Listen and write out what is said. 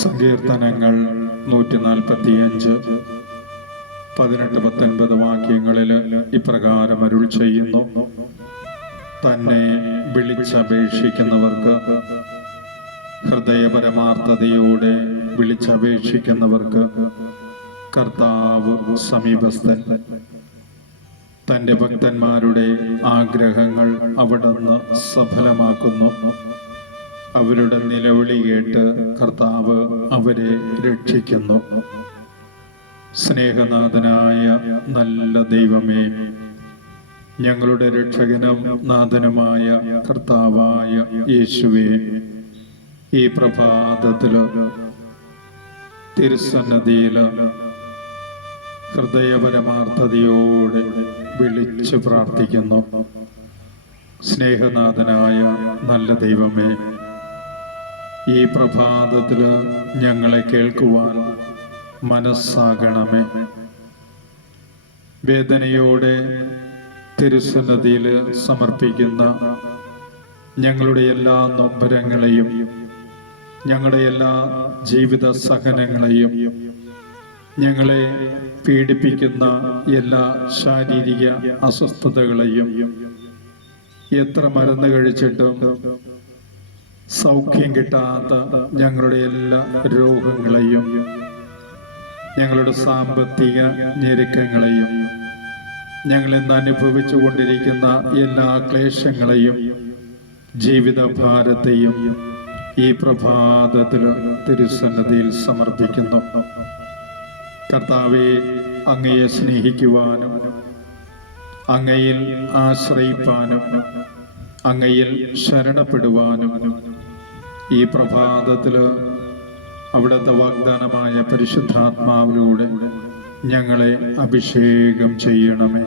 സങ്കീർത്തനങ്ങൾ 145 18-19 വാക്യങ്ങളിൽ ഇപ്രകാരം അരുൾ ചെയ്യുന്നു: തന്നെ വിളിച്ചപേക്ഷിക്കുന്നവർക്ക്, ഹൃദയപരമാർത്ഥതയോടെ വിളിച്ചപേക്ഷിക്കുന്നവർക്ക് കർത്താവ് സമീപസ്ഥൻ. തൻ്റെ ഭക്തന്മാരുടെ ആഗ്രഹങ്ങൾ അവിടുന്ന് സഫലമാക്കുന്നു. അവരുടെ നിലവിളി കേട്ട് കർത്താവ് അവരെ രക്ഷിക്കുന്നു. സ്നേഹനാഥനായ നല്ല ദൈവമേ, ഞങ്ങളുടെ രക്ഷകനും നാഥനുമായ കർത്താവായ യേശുവേ, ഈ പ്രഭാതത്തിൽ തിരുസന്നിധിയിൽ ഹൃദയപരമാർത്ഥതയോടെ വിളിച്ചു പ്രാർത്ഥിക്കുന്നു. സ്നേഹനാഥനായ നല്ല ദൈവമേ, ഈ പ്രഭാതത്തിൽ ഞങ്ങളെ കേൾക്കുവാൻ മനസ്സാകണമേ. വേദനയോടെ തിരുസന്നിധിയിൽ സമർപ്പിക്കുന്ന ഞങ്ങളുടെ എല്ലാ നൊമ്പരങ്ങളെയും, ഞങ്ങളുടെ എല്ലാ ജീവിത സഹനങ്ങളെയും, ഞങ്ങളെ പീഡിപ്പിക്കുന്ന എല്ലാ ശാരീരിക അസ്വസ്ഥതകളെയും, എത്ര മരുന്ന് കഴിച്ചിട്ടും സൗഖ്യം കിട്ടാത്ത ഞങ്ങളുടെ എല്ലാ രോഗങ്ങളെയും, ഞങ്ങളുടെ സാമ്പത്തിക ഞെരുക്കങ്ങളെയും, ഞങ്ങളിന്ന് അനുഭവിച്ചു കൊണ്ടിരിക്കുന്ന എല്ലാ ക്ലേശങ്ങളെയും, ജീവിതഭാരത്തെയും ഈ പ്രഭാതത്തിൽ തിരുസന്നിധിയിൽ സമർപ്പിക്കുന്നു. കർത്താവെ, അങ്ങയെ സ്നേഹിക്കുവാനും അങ്ങയിൽ ആശ്രയിപ്പാനും അങ്ങയിൽ ശരണപ്പെടുവാനും ഈ പ്രഭാതത്തിൽ അവിടുത്തെ വാഗ്ദാനമായ പരിശുദ്ധാത്മാവിലൂടെ ഞങ്ങളെ അഭിഷേകം ചെയ്യണമേ.